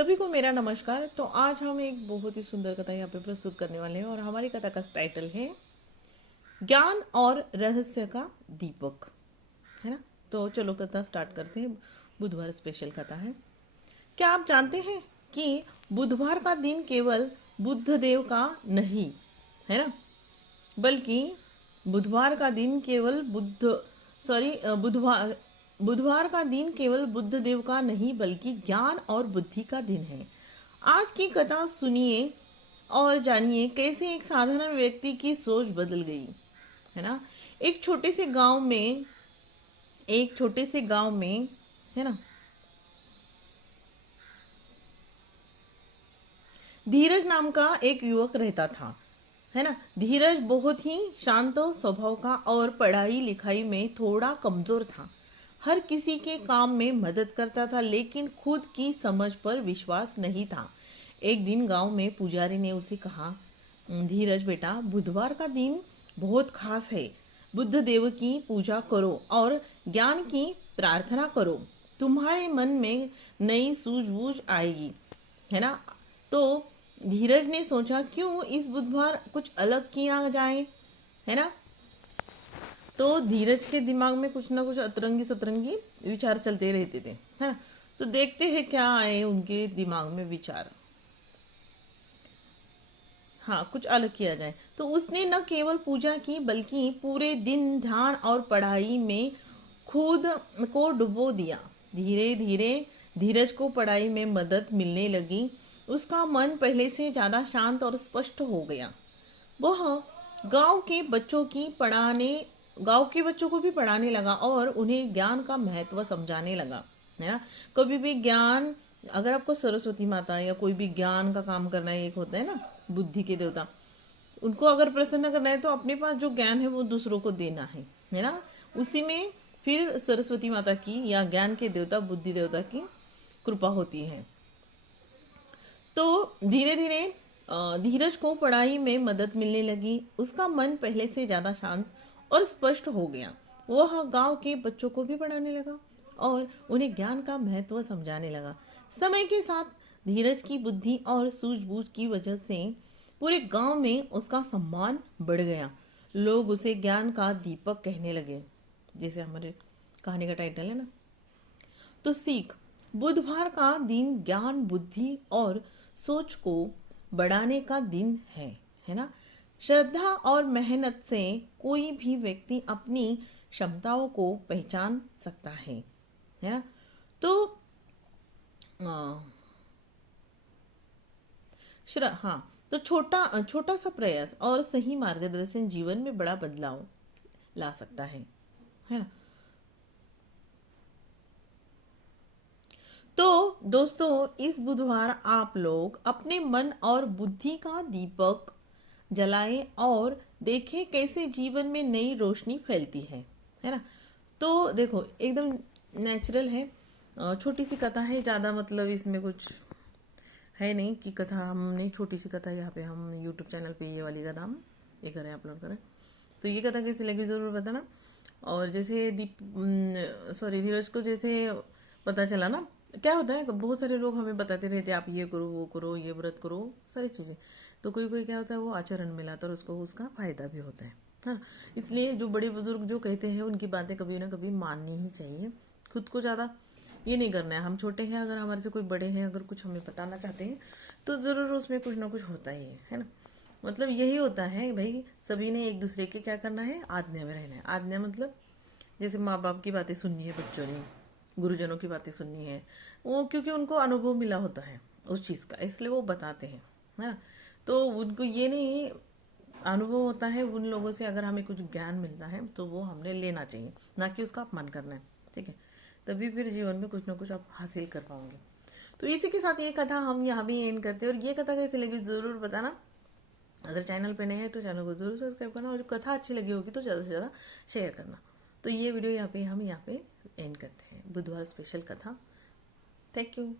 सभी को मेरा नमस्कार। तो आज हम एक बहुत ही सुंदर कथा यहाँ पे प्रस्तुत करने वाले हैं और हमारी कथा का टाइटल है ज्ञान और रहस्य का दीपक, है ना। तो चलो कथा स्टार्ट करते हैं। बुधवार स्पेशल कथा है। क्या आप जानते हैं कि बुधवार का दिन केवल बुद्ध देव का नहीं है ना, बल्कि बुधवार का दिन केवल बुधवार का दिन केवल बुद्ध देव का नहीं बल्कि ज्ञान और बुद्धि का दिन है। आज की कथा सुनिए और जानिए कैसे एक साधारण व्यक्ति की सोच बदल गई, है ना। एक छोटे से गांव में है ना, धीरज नाम का एक युवक रहता था, है ना। धीरज बहुत ही शांत स्वभाव का और पढ़ाई लिखाई में थोड़ा कमजोर था। हर किसी के काम में मदद करता था, लेकिन खुद की समझ पर विश्वास नहीं था। एक दिन गांव में पुजारी ने उसे कहा, धीरज बेटा, बुधवार का दिन बहुत खास है। बुद्ध देव की पूजा करो और ज्ञान की प्रार्थना करो। तुम्हारे मन में नई सूझबूझ आएगी, है ना। तो धीरज ने सोचा, क्यों इस बुधवार कुछ अलग किया जाए, है ना। तो धीरज के दिमाग में कुछ ना कुछ अतरंगी सतरंगी विचार चलते रहते थे, है ना। तो देखते हैं क्या आए उनके दिमाग में विचार। हाँ, कुछ अलग किया जाए। तो उसने न केवल पूजा की बल्कि पूरे दिन ध्यान और पढ़ाई में खुद को डुबो दिया। धीरे धीरे धीरज को पढ़ाई में मदद मिलने लगी। उसका मन पहले से ज्यादा शांत और स्पष्ट हो गया। वह गांव के बच्चों की पढ़ाने गांव के बच्चों को भी पढ़ाने लगा और उन्हें ज्ञान का महत्व समझाने लगा, है ना। कभी भी ज्ञान, अगर आपको सरस्वती माता या कोई भी ज्ञान का काम करना है, एक होता है ना बुद्धि के देवता, उनको अगर प्रसन्न करना है तो अपने पास जो ज्ञान है वो दूसरों को देना है ना। उसी में फिर सरस्वती माता की या ज्ञान के देवता बुद्धि देवता की कृपा होती है। तो धीरे धीरे धीरज को पढ़ाई में मदद मिलने लगी। उसका मन पहले से ज्यादा शांत और स्पष्ट हो गया। वह गांव के बच्चों को भी पढ़ाने लगा और उन्हें ज्ञान का महत्व समझाने लगा। समय के साथ धीरज की बुद्धि और सूझबूझ की वजह से पूरे गांव में उसका सम्मान बढ़ गया। लोग उसे ज्ञान का दीपक कहने लगे, जैसे हमारे कहानी का टाइटल है ना। तो सीख, बुधवार का दिन ज्ञान बुद्धि और सोच को बढ़ाने का दिन है ना। श्रद्धा और मेहनत से कोई भी व्यक्ति अपनी क्षमताओं को पहचान सकता है ना। तो हाँ, तो छोटा छोटा सा प्रयास और सही मार्गदर्शन जीवन में बड़ा बदलाव ला सकता है ना। तो दोस्तों, इस बुधवार आप लोग अपने मन और बुद्धि का दीपक जलाएं और देखें कैसे जीवन में नई रोशनी फैलती है ना। तो देखो, एकदम नेचुरल है। छोटी सी कथा है, ज़्यादा मतलब इसमें कुछ है नहीं कि कथा हमने छोटी सी कथा यहाँ पे हम यूट्यूब चैनल पे ये वाली कथा हम ये करें, अपलोड करें। तो ये कथा कैसी लगी ज़रूर बताना। और जैसे धीरज को जैसे पता चला ना, क्या होता है बहुत सारे लोग हमें बताते रहते हैं आप ये करो वो करो ये व्रत करो सारी चीज़ें। तो कोई कोई क्या होता है वो आचरण में लाता है और उसको उसका फायदा भी होता है ना। इसलिए जो बड़े बुजुर्ग जो कहते हैं उनकी बातें कभी ना कभी माननी ही चाहिए। खुद को ज़्यादा ये नहीं करना है। हम छोटे हैं, अगर हमारे से कोई बड़े हैं अगर कुछ हमें बताना चाहते हैं तो ज़रूर उसमें कुछ ना कुछ होता ही है ना। मतलब यही होता है भाई, सभी ने एक दूसरे के क्या करना है, आज्ञा में रहना है। आज्ञा मतलब जैसे माँ बाप की बातें सुननी है बच्चों ने, गुरुजनों की बातें सुननी है, वो क्योंकि उनको अनुभव मिला होता है उस चीज़ का, इसलिए वो बताते हैं, है ना। तो उनको ये नहीं अनुभव होता है उन लोगों से, अगर हमें कुछ ज्ञान मिलता है तो वो हमने लेना चाहिए, ना कि उसका अपमान करना है, ठीक है। तभी फिर जीवन में कुछ ना कुछ आप हासिल कर पाओगे। तो इसी के साथ ये कथा हम यहाँ भी एंड करते हैं। और ये कथा कैसी लगी ज़रूर बताना। अगर चैनल पे नए हैं तो चैनल को जरूर सब्सक्राइब करना, और जो कथा अच्छी लगी होगी तो ज़्यादा से ज़्यादा शेयर करना। तो ये वीडियो हम यहाँ पे एंड करते हैं, बुधवार स्पेशल कथा। Thank you.